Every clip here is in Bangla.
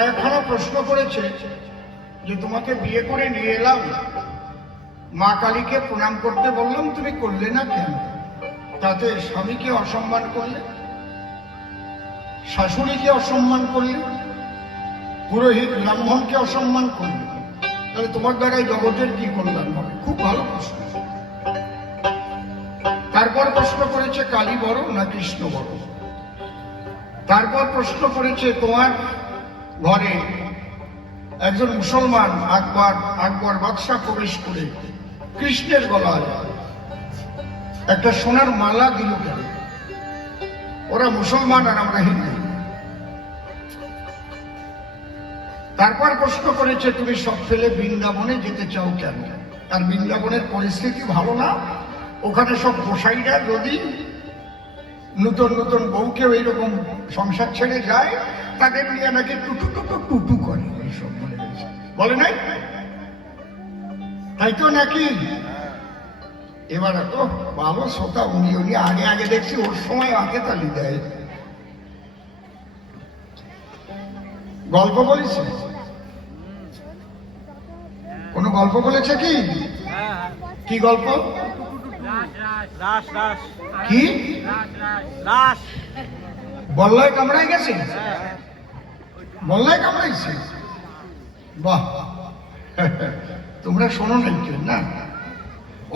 কয়েকখানা প্রশ্ন করেছে যে তোমাকে বিয়ে করে নিয়ে এলাম, মা কালীকে প্রণাম করতে বললাম, তুমি করলে না কেন? তাতে স্বামীকে অসম্মান করলে, শাশুড়িকে অসম্মান করলে, পুরোহিত ব্রাহ্মণকে অসম্মান করলে, তাহলে তোমার দ্বারা এই জগতের কি কল্যাণ হবে? খুব ভালো প্রশ্ন। তারপর প্রশ্ন করেছে কালী বড় না কৃষ্ণ বড়। তারপর প্রশ্ন করেছে তোমার ঘরে একজন মুসলমান আকবর বাদশাহ প্রবেশ করে কৃষ্ণের গলায় একটা সোনার মালা দিল কেন? ওরা মুসলমান আর আমরা হিন্দু। তারপর প্রশ্ন করেছে তুমি সব ফেলে বৃন্দাবনে যেতে চাও কেন? আর বৃন্দাবনের পরিস্থিতি ভালো না, ওখানে সব গোসাইরা যদি নতুন নতুন বউকেও এইরকম সংসার ছেড়ে যায়, তাদের নিয়ে নাকি টুটু টুটু টুটু করে, এইসব বলে নাই? তাই তো নাকি? এবার তো ভালো শ্রোতা উনি আগে আগে দেখছি ওর সময় আগে তালি দেয়। গল্প বলেছে, কোন গল্প বলেছে কি? কি গল্প? কি বল্লায় কামড়াই গেছে? বল্লায় কামড়াইছে? বাহ, তোমরা শোনো নাই কেন? না,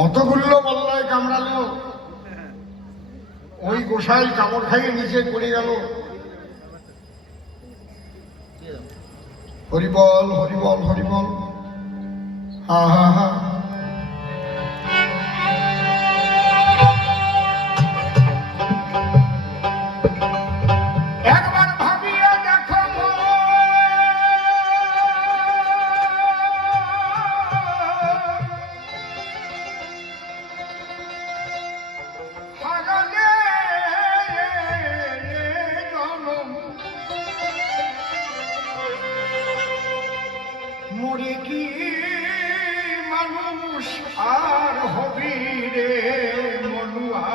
অতগুলো বল্লায় কামড়ালো, ওই গোসাই কামড় খাইয়ে নিচে পড়ে গেল। হরিবল হরিবল হরিবল, হা হা হা। একবার ভাবিয়া দেখো হারালে জনম, মরে কি মানুষ আর হবি রে মনুয়া?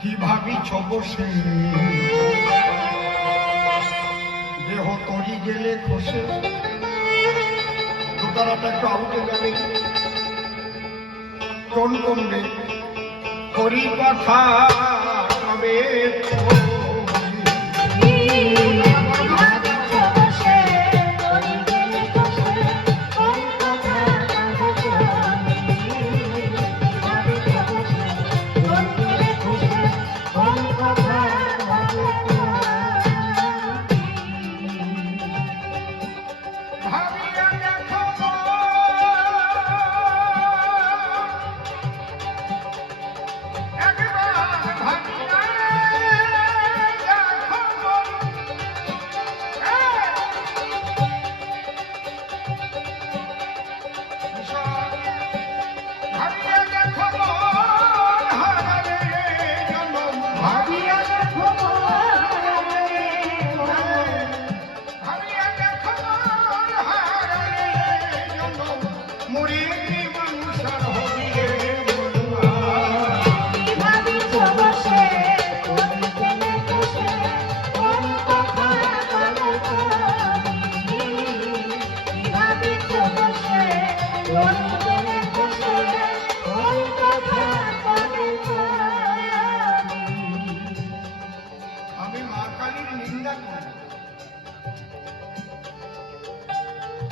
কি ভাবিছ বসে দেহ তরি গেলে খসে? দোতারাটা একটু আউটে যাবে, কোন কমবে করি কথা কবে?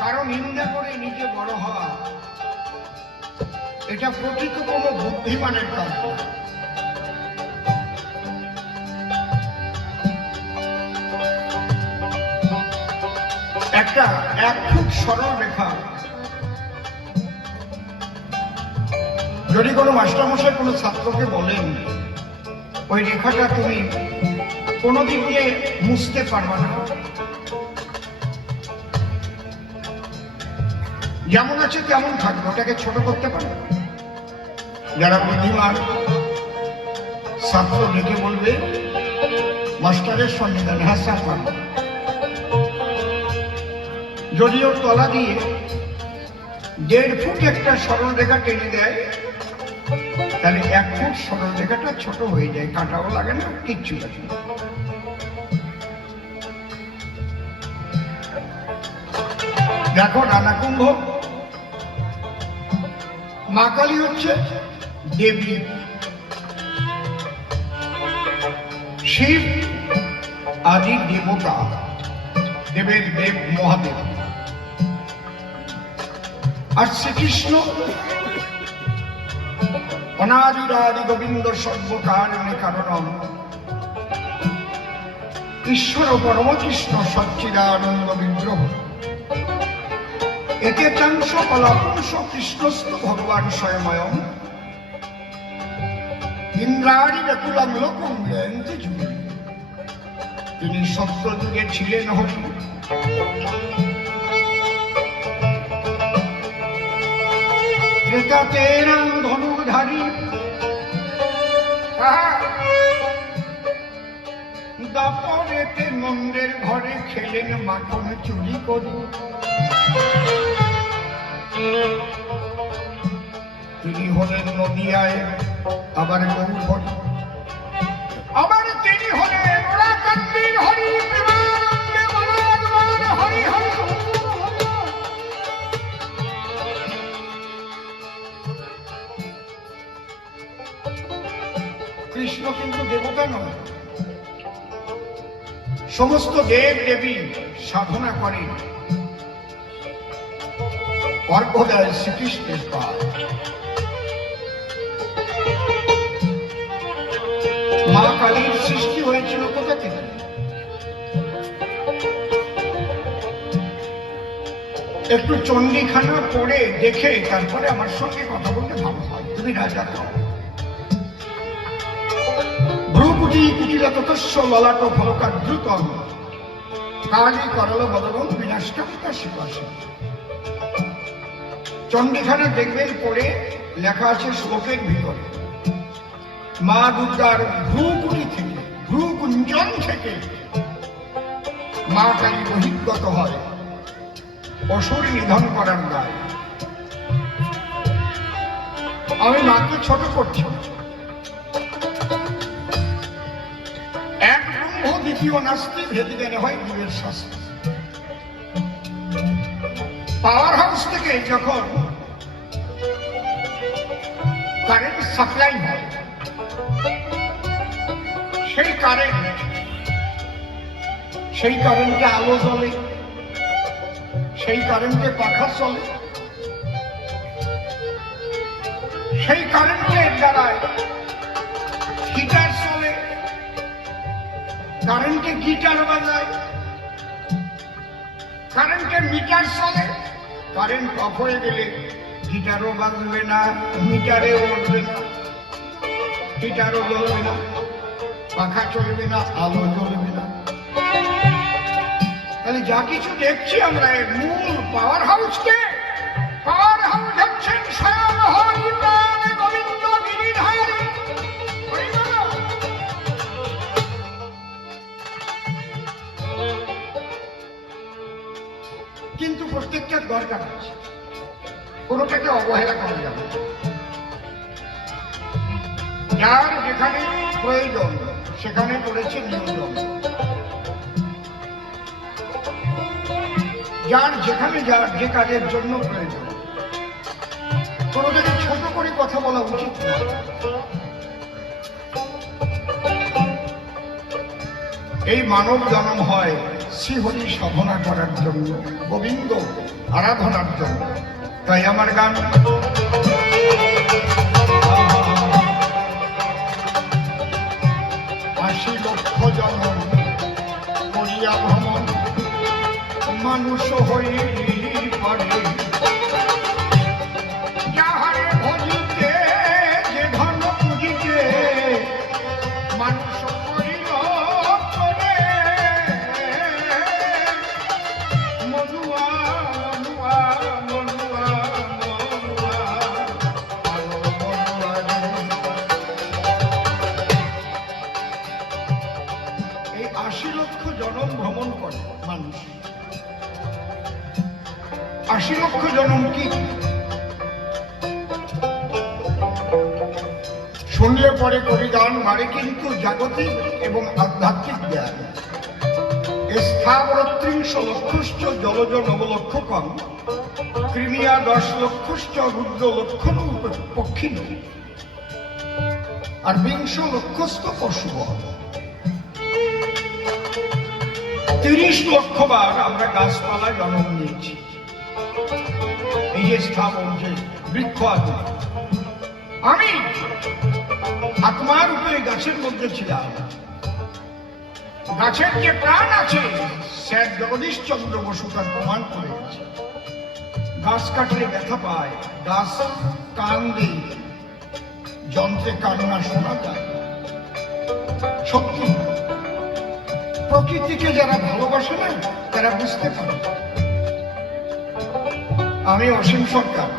কারণ নিন্দা করে নিজে বড় হওয়া এটা প্রকৃত কোনো বুদ্ধিমানের কাজ। একটা 1 ফুট সরল রেখা যদি কোনো মাস্টারমশাই কোনো ছাত্রকে বলেন ওই রেখাটা তুমি কোনো দিক দিয়ে মুছতে পারবা না, যেমন আছে তেমন থাকবে, ওটাকে ছোট করতে পারবে। যারা বুদ্ধিমান ছাত্র ডেকে বলবে মাস্টারের সন্নিধান, হ্যাঁ স্যার পারবে। যদি ওর তলা দিয়ে 1.5 ফুট একটা সরল রেখা টেনে দেয়, তাহলে 1 ফুট সরলরেখাটা ছোট হয়ে যায়, কাটাও লাগে না, কিচ্ছু লাগে না। দেখো রানা কুম্ভ, মা কালী হচ্ছে দেবী, শিব আদি দেবতা, দেবের দেব মহাদেব। আর শ্রীকৃষ্ণ অনাদিরাদি গোবিন্দ সর্বকারণে কারণম, ঈশ্বর পরমকৃষ্ণ সচ্চিদানন্দ বিগ্রহ। এতে চাংশ কলাপুংস কৃষ্ণস্থ ভগবান স্বয়ময়ম, ইন্দ্রাণী ব্যাকুলাম লোকম জয়ন্তী যুগে। তিনি সত্য যুগে ছিলেন হরি, ত্রেতাতে রাম ধনুধারী, দাপরেতে নন্দের ঘরে খেলেন মাখন চুরি করি। তিনি হলেন নদিয়ায় আবার গৌহরি, আবার তিনি হলেন ওরাকান্দির হরি, প্রেমানন্দে বলবান হরি হরি। কৃষ্ণ কিন্তু দেবতা নয়, সমস্ত দেব দেবী সাধনা করে অর্ঘ্য দেয় শ্রীকৃষ্ণের পায়। মা কালীর সৃষ্টি হয়েছিল কোথা থেকে? একটু চণ্ডীখানা পড়ে দেখে তারপরে আমার সঙ্গে কথা বলতে ভালো হয়। তুমি রাজা খাও, ভ্রুকুটি কুটিরতস্য ললাট ফলকাদ্রুতম, কালী করল বদবন বিনাশকামিতা শিবাসী। চণ্ডীখানা দেখবেন পড়ে লেখা আছে শ্লোকের ভিতরে, মা দুর্গার ভ্রুকুটি থেকে, ভ্রুকুঞ্জন থেকে মা কালী বহির্গত হয় অসুর নিধন করার দায়। আমি মাকে ছোট করছি, এক ব্রহ্ম দ্বিতীয় নাস্তি ভেদ জ্ঞানে হয় জীবের শাস্তি। পাওয়ার হাউস থেকে যখন কারেন্ট সাপ্লাই হয়, সেই কারেন্টে আলো জ্বলে, সেই কারেন্টে পাখা চলে, সেই কারেন্টের দ্বারায় হিটার চলে, কারেন্টে গিটার বাজায়, কারেন্টের মিটার চলে। কারেন্ট অফ হয়ে গেলে গিটারও বাজবে না, মিটারেও উঠবে না, হিটারও জ্বলবে না, পাখা চলবে না, আলো জ্বলবে না। তাহলে যা কিছু দেখছি আমরা মূল পাওয়ার হাউসকে, পাওয়ার হাউস হচ্ছেন স্বয়ং হরি প্রাণ গোবিন্দ গিরিধারী। কিন্তু প্রত্যেকটার দরকার আছে, কোনোটাকে অবহেলা করা যাবে। যার যেখানে প্রয়োজন সেখানে করেছে নিয়োজন, যার যেখানে যার যে কাজের জন্য প্রয়োজন, কোনোটাকে ছোট করে কথা বলা উচিত নয়। এই মানব জন্ম হয় শ্রীহরি সাধনা করার জন্য, গোবিন্দ আরাধনার জন্য। তাই আমার গান, আশি লক্ষ জন্ম করিয়া ভ্রমণ মানুষ হই পারে, যাহারে ভজিতে যে ধন পুঁজিতে মানুষ করিল করে। মনুয়া মনুয়া মনুয়া মনুয়া, এই ৮০ লক্ষ জনম ভ্রমণ করে মানুষ। ৮০ লক্ষ জনম কি? শুনলে পরে কবিগান মারে কিন্তু জাগতিক এবং আধ্যাত্মিক জ্ঞান। স্থাবর 30 লক্ষশ্চ জলজ নবলক্ষকম ক্রিমিয়া 10 লক্ষশ্চ রুদ্র লক্ষণ পক্ষী আর 20 লক্ষস্থ পশু। 30 লক্ষ বার আমরা গাছপালা জন্ম নিয়েছি। এই যে স্থাবর যে বৃক্ষ আছে, আমি আত্মার উপরে গাছের মধ্যে ছিলাম। গাছের যে প্রাণ আছে স্যার জগদীশ চন্দ্র বসু তার প্রমাণ করেছে। গাছ কাটলে ব্যথা পায়, গাছ কান্দে, যন্ত্রে কান্না শোনা যায়। সত্যি প্রকৃতিকে যারা ভালোবাসে না তারা বুঝতে পারে। আমি অসীম সরকার